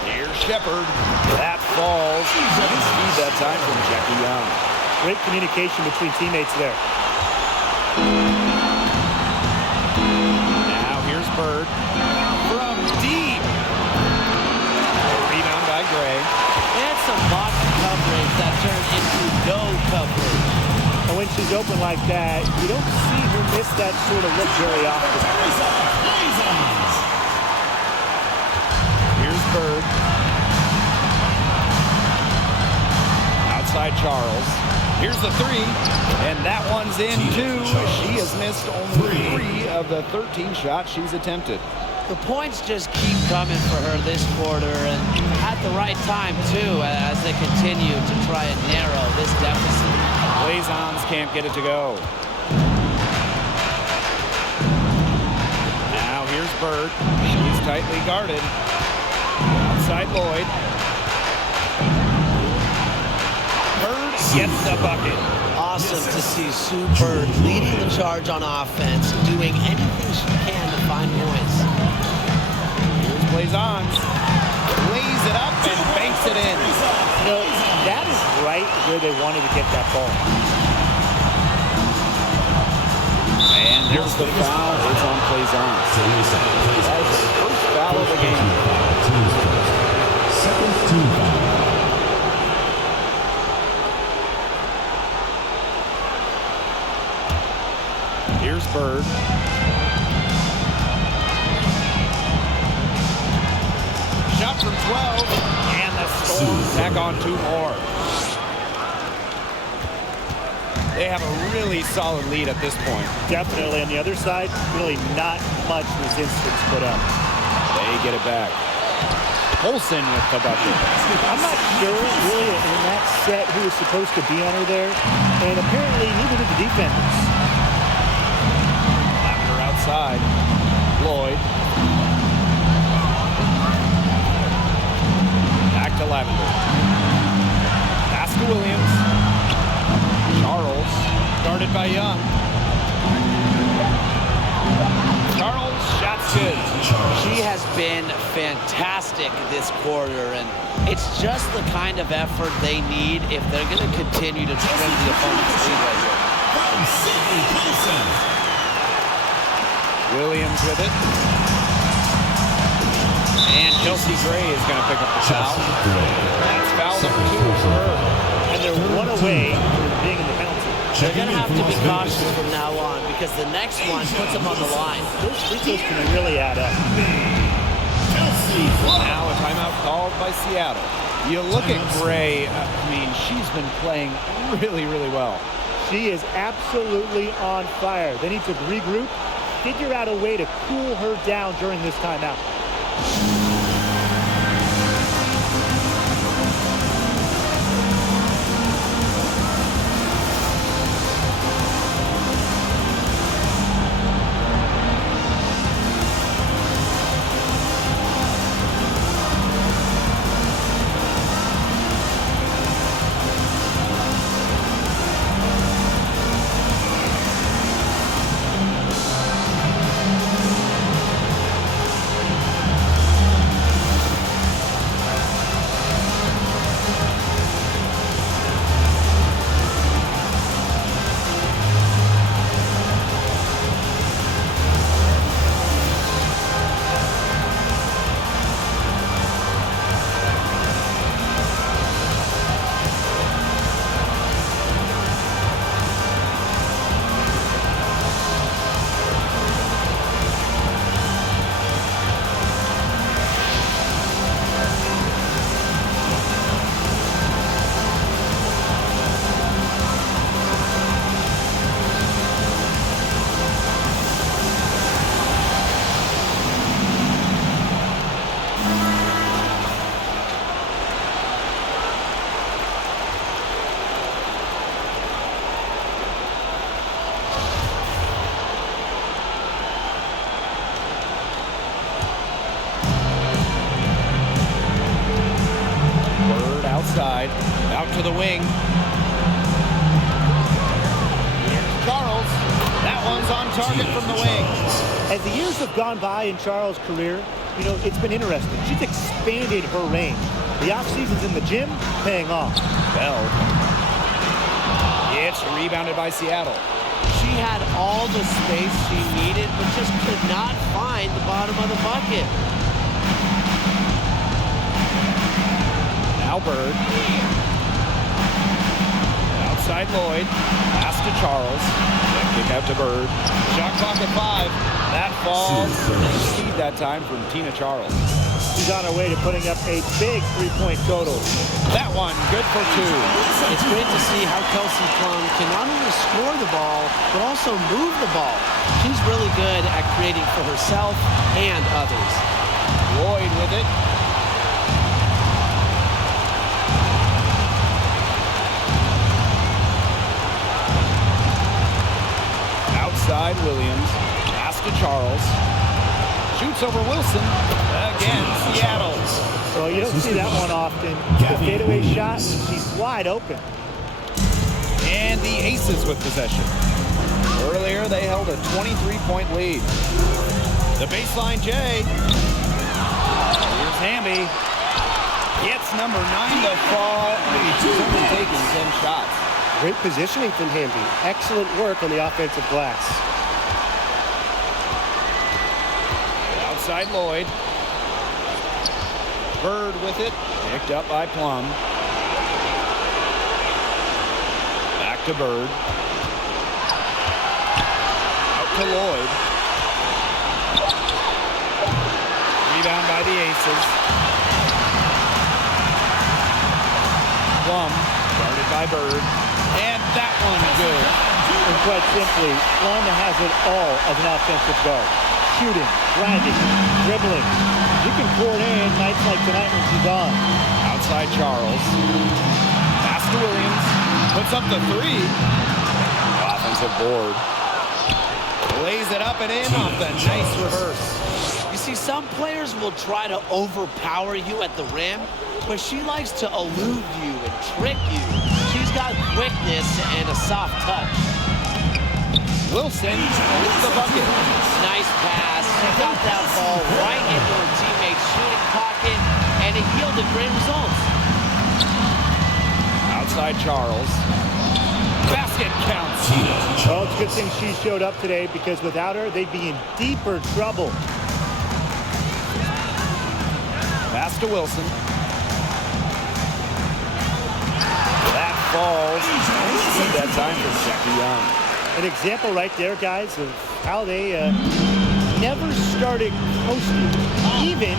Here's Shepard. That falls. 7 speed that time from Jackie Young. Great communication between teammates there. Now here's Bird. From deep. A rebound by Gray. And some box coverage that turned into no coverage. And when she's open like that, you don't see her miss that sort of look very often. Here's Bird. Charles. Here's the three, and that one's in too. She has missed only 3 of the 13 shots she's attempted. The points just keep coming for her this quarter, and at the right time, too, as they continue to try and narrow this deficit. Blazons can't get it to go. Now here's Bird. She's tightly guarded. Outside Lloyd. Bird gets the bucket. Awesome to see Sue Bird leading the charge on offense, doing anything she can to find points. Here's Blazons. Lays it up and banks it in. You know, that is right where they wanted to get that ball. And there's the foul. It's on Blazons. That is the first foul of the game. Second team foul. Here's Bird. Shot from 12, and the Storm tack on 2 more. They have a really solid lead at this point. Definitely. On the other side, really not much resistance put up. They get it back. Olsen with the bucket. I'm not sure really in that set who was supposed to be on her there, and apparently neither did the defenders. Lavender outside. Lloyd. Back to Lavender. Pass to Williams. Charles, guarded by Young. Charles, shot's good. She has been fantastic this quarter, and it's just the kind of effort they need if they're going to continue to trim the opponent's lead right here. Williams with it. And Kelsey Gray is going to pick up the foul. That's foul number 2 for her. And they're 1 away from being in the penalty. They're going to have to be cautious from now on because the next one puts them on the line. Those free throws can really add up. Now a timeout called by Seattle. You look at Gray, I mean, she's been playing really, really well. She is absolutely on fire. They need to regroup, figure out a way to cool her down during this timeout. Outside, out to the wing. Here's Charles. That one's on target from the wing. As the years have gone by in Charles' career, you know, it's been interesting. She's expanded her range. The off-season's in the gym, paying off. Bell. It's rebounded by Seattle. She had all the space she needed, but just could not find the bottom of the bucket. Now Bird. Outside Lloyd. Pass to Charles. Then kick out to Bird. Shot clock at 5. That falls. Speed that time from Tina Charles. She's on her way to putting up a big three-point total. That one, good for 2. It's great to see how Kelsey Plum can not only score the ball, but also move the ball. She's really good at creating for herself and others. Lloyd with it. Outside Williams. Pass to Charles. Shoots over Wilson. Again, Seattle. So you don't see that one often. The fadeaway shot, she's wide open. And the Aces with possession. Earlier, they held a 23-point lead. The baseline J. Here's Hamby. Gets number 9 to fall. She's only taken 10 shots. Great positioning from Hamby. Excellent work on the offensive glass. Outside Lloyd. Bird with it. Picked up by Plum. Back to Bird. Out to Lloyd. Rebound by the Aces. Plum guarded by Bird. And that one good. And quite simply, Plum has it all as an offensive guard. Shooting, grinding, dribbling. You can pour it in nights like tonight when she's on. Outside Charles. Pass to Williams. Puts up the 3. Offensive board. Lays it up and in off the nice reverse. You see, some players will try to overpower you at the rim, but she likes to elude you and trick you. She's got quickness and a soft touch. Wilson with the bucket. Nice pass. She got that ball right into her teammate's shooting pocket, and it yielded great results. Outside Charles. Basket counts. Well, it's a good thing she showed up today, because without her, they'd be in deeper trouble. Pass to Wilson. That falls. That time for Jackie Young. An example right there, guys, of how they never started coasting, even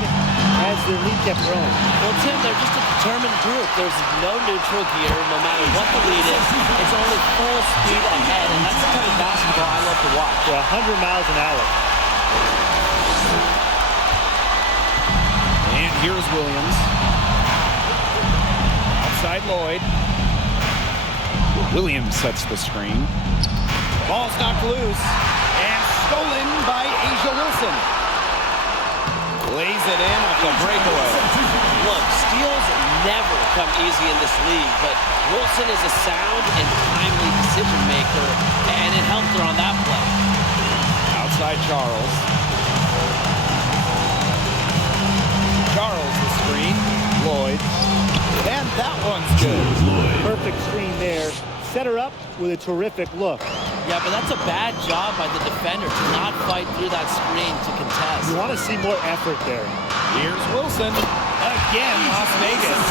as their lead kept growing. Well, Tim, they're just a determined group. There's no neutral gear, no matter what the lead is. It's only full speed ahead, and that's the kind of basketball I love to watch. They're 100 miles an hour. And here's Williams. Outside Lloyd. Williams sets the screen. Ball's knocked loose and stolen by Asia Wilson. Lays it in off the breakaway. Look, steals never come easy in this league, but Wilson is a sound and timely decision maker, and it helped her on that play. Outside Charles. Charles the screen. Lloyd. And that one's good. Perfect screen there. Set her up with a terrific look. Yeah, but that's a bad job by the defender to not fight through that screen to contest. You want to see more effort there. Here's Wilson. Again, Las Vegas.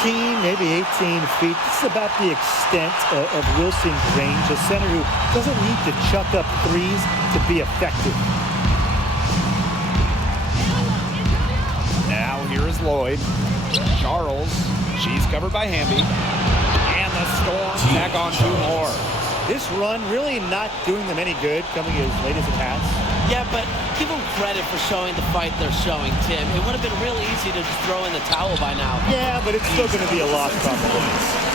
15, maybe 18 feet. This is about the extent of Wilson's range. A center who doesn't need to chuck up threes to be effective. Now here is Lloyd. Charles. She's covered by Hamby. And the Storm tack on 2 more. This run really not doing them any good, coming as late as it has. Yeah, but give them credit for showing the fight they're showing, Tim. It would have been real easy to just throw in the towel by now. Yeah, but it's still going to be a loss probably.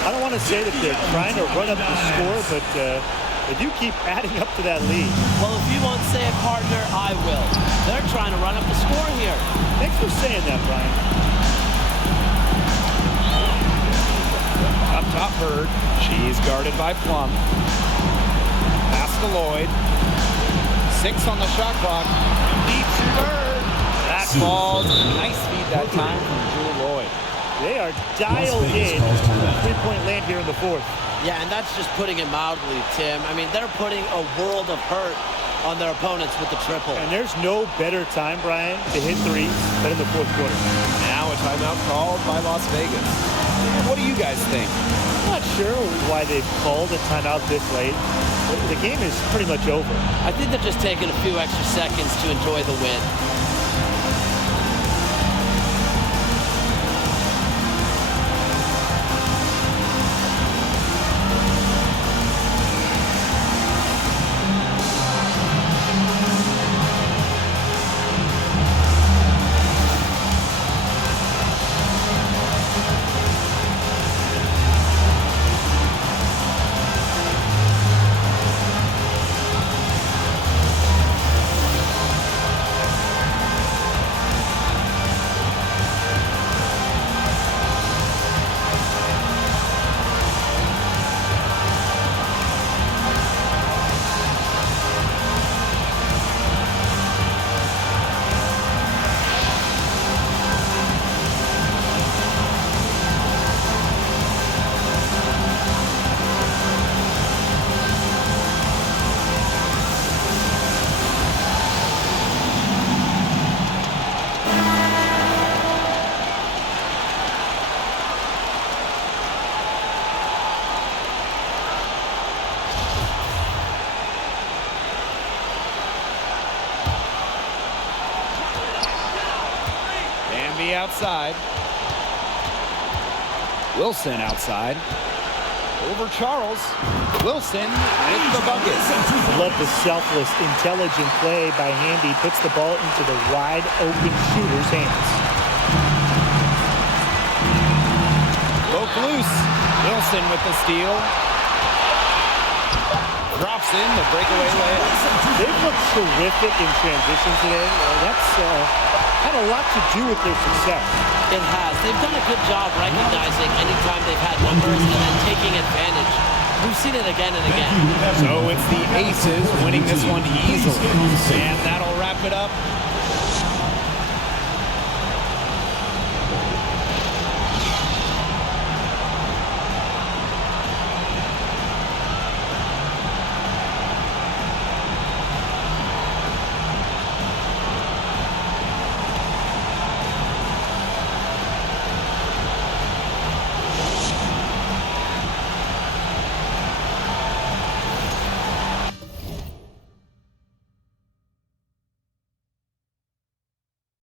I don't want to say that they're trying to run up the score, but they do keep adding up to that lead. Well, if you won't say it, partner, I will. They're trying to run up the score here. Thanks for saying that, Brian. Up top, Bird. She's guarded by Plum. Pass to Lloyd. 6 on the shot clock. Deep to Bird. That falls. Nice feed that time from Jewel Lloyd. They are dialed in. 3-point land here in the 4th. Yeah, and that's just putting it mildly, Tim. I mean, they're putting a world of hurt on their opponents with the triple. And there's no better time, Brian, to hit threes than in the 4th quarter. Now a timeout called by Las Vegas. What do you guys think? I'm not sure why they've called a timeout this late. The game is pretty much over. I think they're just taking a few extra seconds to enjoy the win. Hamby outside. Wilson outside. Over Charles. Wilson with the bucket. Love the selfless, intelligent play by Hamby. Puts the ball into the wide open shooter's hands. Broke loose. Wilson with the steal. Drops in the breakaway layup. They've looked terrific in transition today. That's had a lot to do with their success. It has. They've done a good job recognizing anytime they've had numbers and then taking advantage. We've seen it again and again. So it's the Aces winning this one easily. And that'll wrap it up.